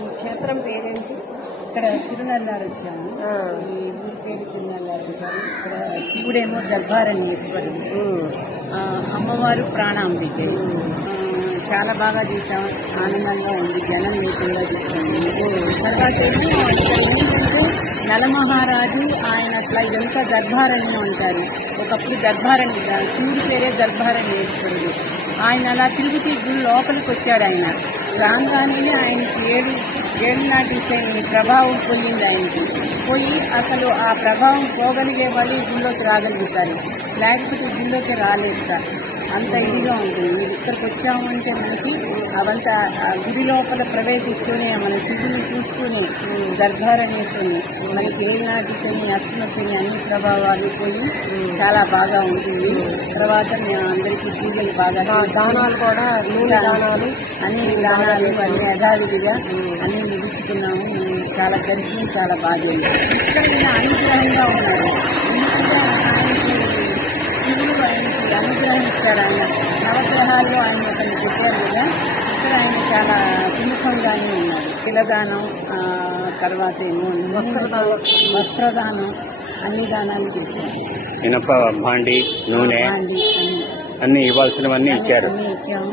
ఈ క్షేత్రం పేరేంటి? ఇక్కడ తిరునల్లారు వచ్చాము. ఈ ఊరి పేరు తిరునల్లారు వచ్చాము. ఇక్కడ శివుడేమో దర్బారణ్యేశ్వరుడు, అమ్మవారు ప్రాణాంబికే. చాలా బాగా చూసాం, ఆనందంగా ఉంది, జనం లేకుండా చూసాము. తర్వాత ఏమో ఇక్కడ ఏంటంటే నలమహారాజు ఆయన అట్లా ఇదంతా దర్బారణ్యం అంటారు. ఒకప్పుడు దర్బారణ్య, శివుడి పేరే దర్బారణ్యేశ్వరుడు. ఆయన అలా తిరుగుతూ గుడి లోపలికి వచ్చాడు. ఆయన రాగానే ఆయనకి ఏడు నాటి ప్రభావం పొందింది. ఆయనకి పోయి అసలు ఆ ప్రభావం పోగలిగే వాళ్ళు ఈ గుళ్ళోకి రాగలుగుతారు, లేకపోతే గుళ్ళోకి రాలేదు. అంత ఇదిగా ఉంటుంది. ఇక్కడికి వచ్చామంటే మనకి అవంతా గుడి లోపల ప్రవేశిస్తూనే మన శివుని చూస్తూనే దర్బారణ్యేశ్వరుని మనకి ఏనాటి శని అష్టమ శని అన్ని ప్రభావాలు పోయి చాలా బాగా ఉంటుంది. తర్వాత అందరికీ పూజలు బాగా, దానాలు కూడా, దానాలు అన్ని దానాలు అన్ని యథావిధిగా అన్ని ముగించుకున్నాము. చాలా దర్శనం చాలా బాగుంది. ఇక్కడ అనుగ్రహంగా ఉన్నారు. శివుడు ఆయనకి అనుగ్రహం ఇచ్చారు. ఆయన నవగ్రహాల్లో ఆయన అతను చెప్పారు కదా, ఇక్కడ ఆయన చాలా సుముఖంగానే ఉన్నారు. తిలదానం, తర్వాత ఏమో వస్త్రదానం, అన్ని దానాలు చేశారు. ఇనప భాండి, నూనె అన్ని ఇవ్వాల్సినవన్నీ ఇచ్చారు. ఇచ్చాము.